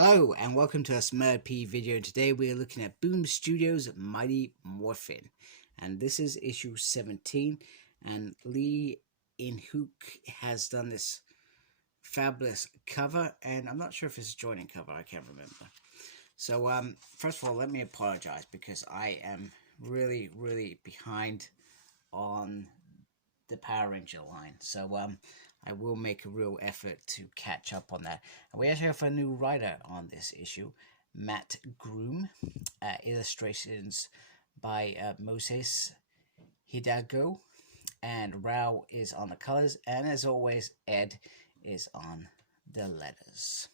Hello and welcome to a SMRP video. And today we are looking at Boom Studios' Mighty Morphin, and this is issue 17. And Lee In-hook has done this fabulous cover, and I'm not sure if it's a joining cover. I can't remember. So first of all, let me apologize because I am really behind on the Power Ranger line. So I will make a real effort to catch up on that. And we actually have a new writer on this issue, Matt Groom. Illustrations by Moses Hidalgo, and Rao is on the colors, and as always, Ed is on the letters.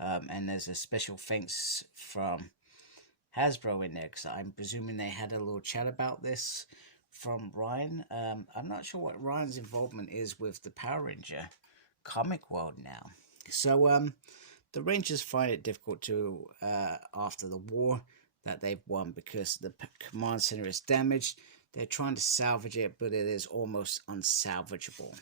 And there's a special thanks from Hasbro in there, because I'm presuming they had a little chat about this from Ryan. I'm not sure what Ryan's involvement is with the Power Ranger comic world now. So the Rangers find it difficult to, after the war that they've won, because the command center is damaged. They're trying to salvage it, but it is almost unsalvageable.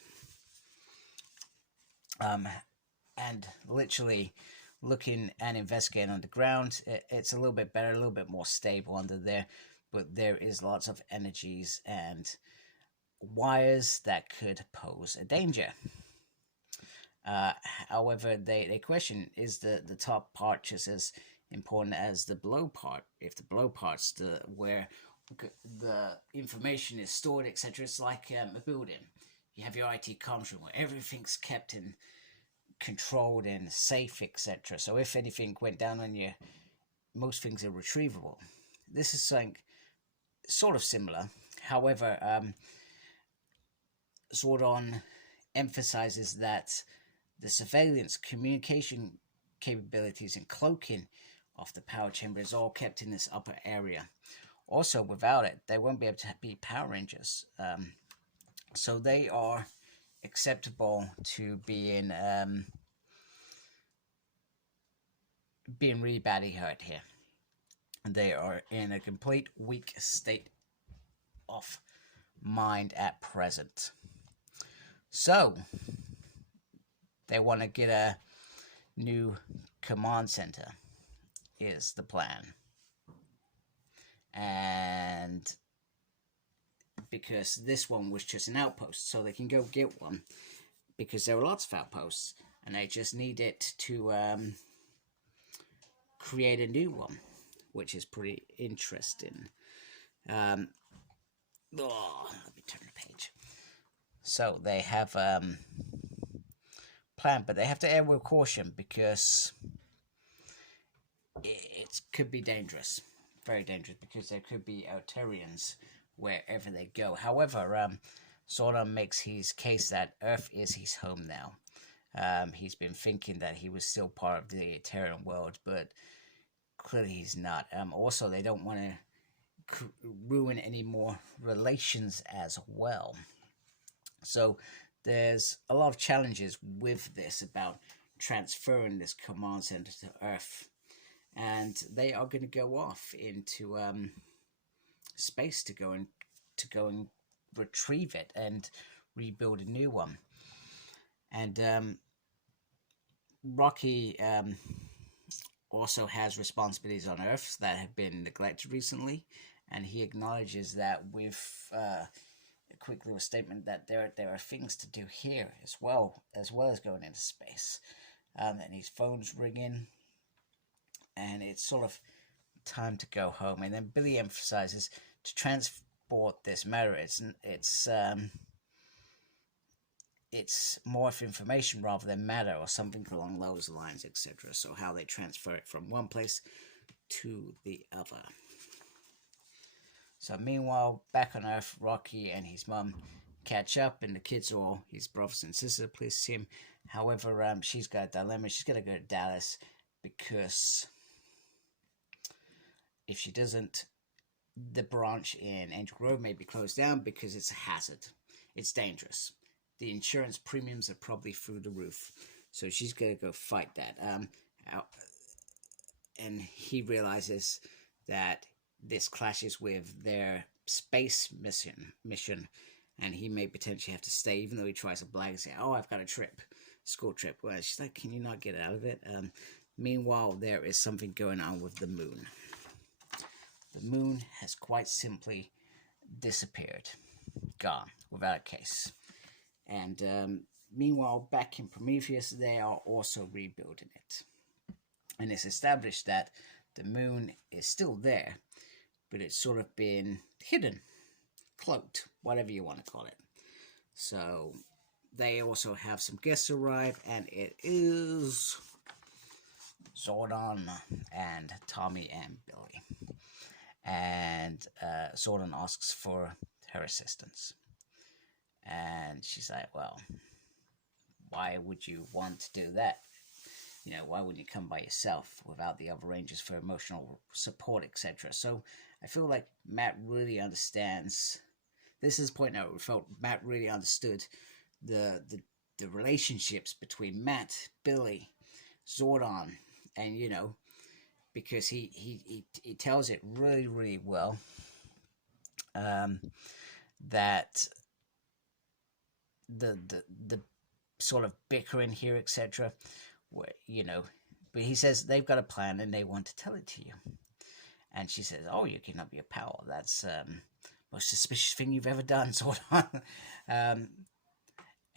And literally looking and investigating underground, it's a little bit better, a little bit more stable under there. But there is lots of energies and wires that could pose a danger. However, they question, is the top part just as important as the below part? If the below part's where the information is stored, etc., it's like a building. You have your IT comms room where everything's kept and controlled and safe, etc. So if anything went down on you, most things are retrievable. This is something sort of similar. However, Zordon emphasizes that the surveillance, communication capabilities, and cloaking of the power chamber is all kept in this upper area. Also, without it, they won't be able to be Power Rangers. So they are acceptable to being really badly hurt here. They are in a complete weak state of mind at present. So they want to get a new command center is the plan. And because this one was just an outpost, so they can go get one, because there are lots of outposts and they just need it to create a new one, which is pretty interesting. Let me turn the page. So they have plan, but they have to err with caution, because it could be dangerous, very dangerous, because there could be Outarians wherever they go. However, Zordon makes his case that Earth is his home now. He's been thinking that he was still part of the Outarian world, but clearly he's not. Also, they don't want to ruin any more relations as well. So there's a lot of challenges with this about transferring this command center to Earth, and they are going to go off into space to go and retrieve it and rebuild a new one. And Rocky also has responsibilities on Earth that have been neglected recently, and he acknowledges that with a quick little statement that there are things to do here as well as going into space. And his phone's ringing, and it's sort of time to go home. And then Billy emphasizes to transport this matter, it's more of information rather than matter, or something along those lines, etc. So how they transfer it from one place to the other. So meanwhile, back on Earth, Rocky and his mum catch up, and the kids are all his brothers and sisters, please see him. However, she's got a dilemma. She's got to go to Dallas, because if she doesn't, the branch in Angel Grove may be closed down because it's a hazard. It's dangerous. The insurance premiums are probably through the roof. So she's going to go fight that. And he realizes that this clashes with their space mission, and he may potentially have to stay, even though he tries to blag and say, oh, I've got a trip. school trip. Well, she's like, can you not get out of it? Meanwhile, there is something going on with the moon. The moon has quite simply disappeared, gone, without a case. And meanwhile, back in Prometheus, they are also rebuilding it. And it's established that the moon is still there, but it's sort of been hidden, cloaked, whatever you want to call it. So they also have some guests arrive, and it is Zordon and Tommy and Billy. And Zordon asks for her assistance. And she's like, well, why would you want to do that? You know, why wouldn't you come by yourself without the other rangers for emotional support, etc.? So I feel like Matt really understands. This is the point now. I felt Matt really understood the relationships between Matt, Billy, Zordon, and you know, because he tells it really, really well. That the sort of bickering here, etc. You know, but he says they've got a plan and they want to tell it to you. And she says, "Oh, you're giving up your power. That's most suspicious thing you've ever done." Sort of.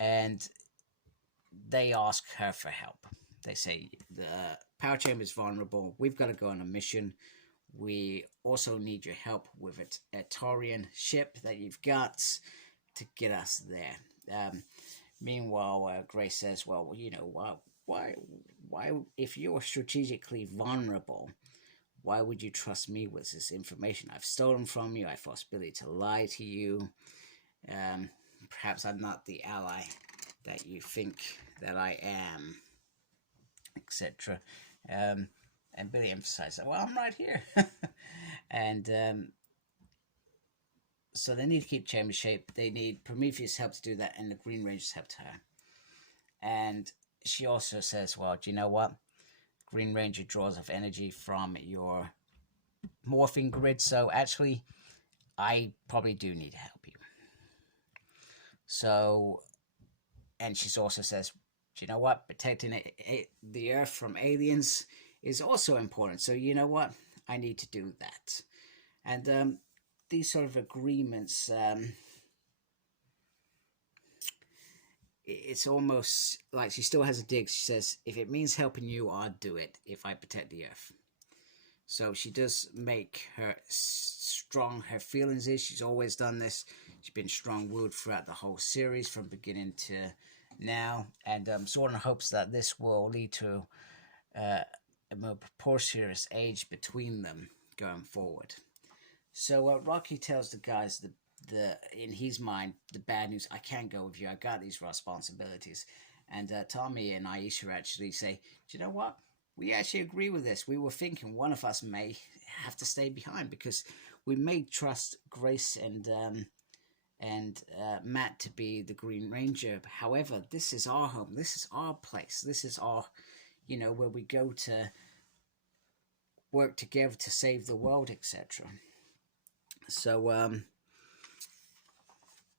And they ask her for help. They say the power chamber is vulnerable. We've got to go on a mission. We also need your help with a Taurean ship that you've got to get us there. Meanwhile, Grace says, "Well, you know, why, if you're strategically vulnerable, why would you trust me with this information? I've stolen from you. I forced Billy to lie to you. Perhaps I'm not the ally that you think that I am, etc." And Billy emphasizes, "Well, I'm right here." And so they need to keep chamber shape. They need Prometheus' help to do that, and the Green Ranger's help to her. And she also says, "Well, do you know what? Green Ranger draws off energy from your morphing grid, so actually, I probably do need to help you." So, and she also says, "Do you know what? Protecting the Earth from aliens is also important. So, you know what? I need to do that." And these sort of agreements, it's almost like she still has a dig. She says, "If it means helping you, I'll do it if I protect the Earth." So she does make her strong. Her feelings is she's always done this. She's been strong-willed throughout the whole series from beginning to now. And Zordon hopes that this will lead to a more proportionate age between them going forward. So Rocky tells the guys in his mind the bad news. "I can't go with you. I got these responsibilities." And Tommy and Aisha actually say, "Do you know what? We actually agree with this. We were thinking one of us may have to stay behind because we may trust Grace and Matt to be the Green Ranger. However, this is our home. This is our place. This is our, you know, where we go to work together to save the world, etc." So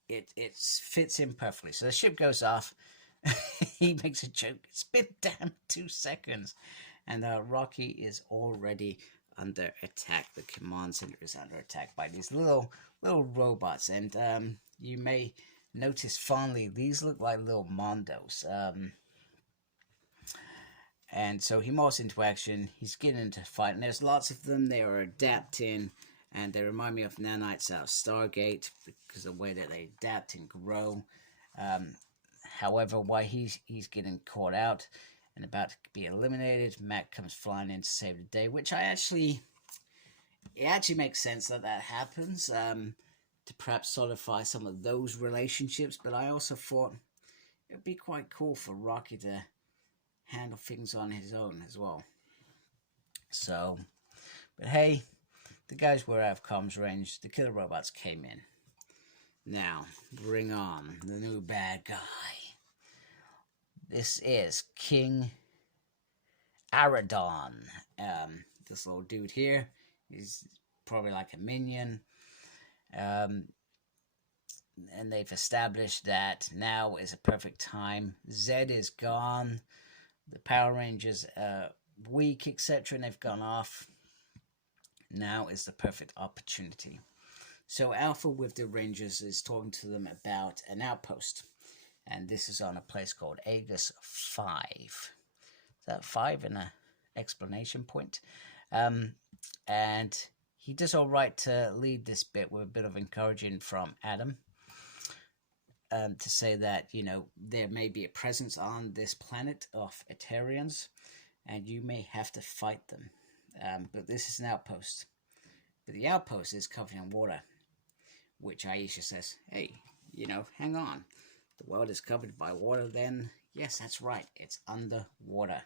it fits in perfectly. So the ship goes off. He makes a joke. "It's been damn 2 seconds." And Rocky is already under attack. The command center is under attack by these little robots. And you may notice fondly, these look like little Mondos. And so he morphs into action. He's getting into a fight. And there's lots of them. They are adapting. And they remind me of nanites out of Stargate because of the way that they adapt and grow. However, while he's getting caught out and about to be eliminated, Matt comes flying in to save the day, which it actually makes sense that happens to perhaps solidify some of those relationships. But I also thought it would be quite cool for Rocky to handle things on his own as well. So, but hey, the guys were out of comms range. The killer robots came in. Now, bring on the new bad guy. This is King Aradon. This little dude here. He's probably like a minion. and they've established that now is a perfect time. Zed is gone, the Power Rangers are weak, etc., and they've gone off. Now is the perfect opportunity. So Alpha with the Rangers is talking to them about an outpost, and this is on a place called Agus 5. Is that 5 in a explanation point? And he does all right to lead this bit with a bit of encouraging from Adam, to say that, you know, there may be a presence on this planet of Etarians, and you may have to fight them. But this is an outpost. But the outpost is covered in water, which Aisha says, hey, you know, hang on. The world is covered by water then? Yes, that's right. It's underwater,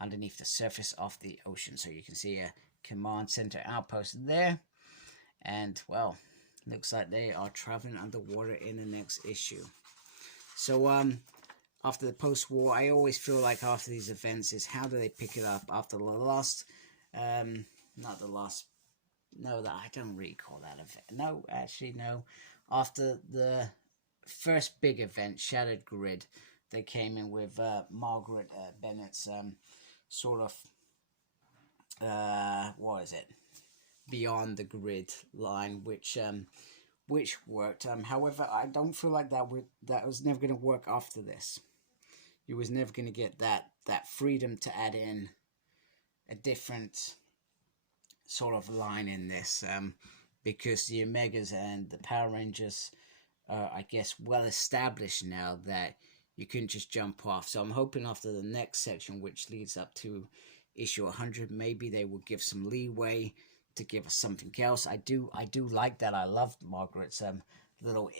underneath the surface of the ocean. So you can see a command center outpost there. And, well, looks like they are traveling underwater in the next issue. So, after the post-war, I always feel like after these events is how do they pick it up after the last, not the last, no, that I don't recall that event. No, actually, no. After the first big event, Shattered Grid, they came in with Margaret Bennett's sort of, what is it? Beyond the Grid line, which worked. However, I don't feel like that was never going to work after this. You was never going to get that freedom to add in a different sort of line in this, because the Omegas and the Power Rangers are, I guess, well established now that you couldn't just jump off. So I'm hoping after the next section, which leads up to issue 100, maybe they will give some leeway to give us something else. I do like that. I love Margaret's little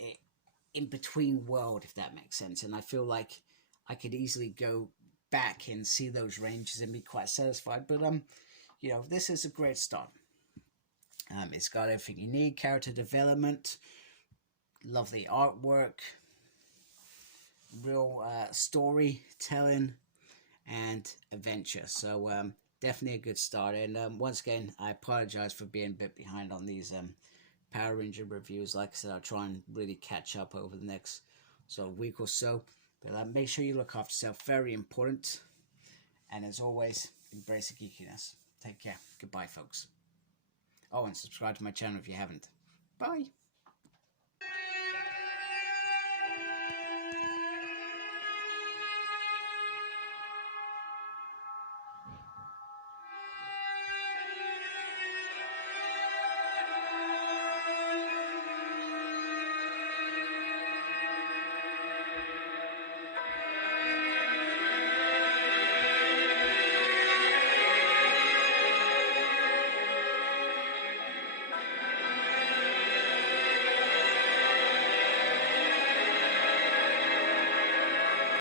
in between world, if that makes sense, and I feel like I could easily go back and see those Rangers and be quite satisfied. But you know, this is a great start. It's got everything you need: character development, lovely artwork, real storytelling, and adventure. So definitely a good start. And once again, I apologize for being a bit behind on these Power Ranger reviews. Like I said, I'll try and really catch up over the next sort of week or so. But make sure you look after yourself. Very important. And as always, embrace the geekiness. Take care. Goodbye, folks. Oh, and subscribe to my channel if you haven't. Bye.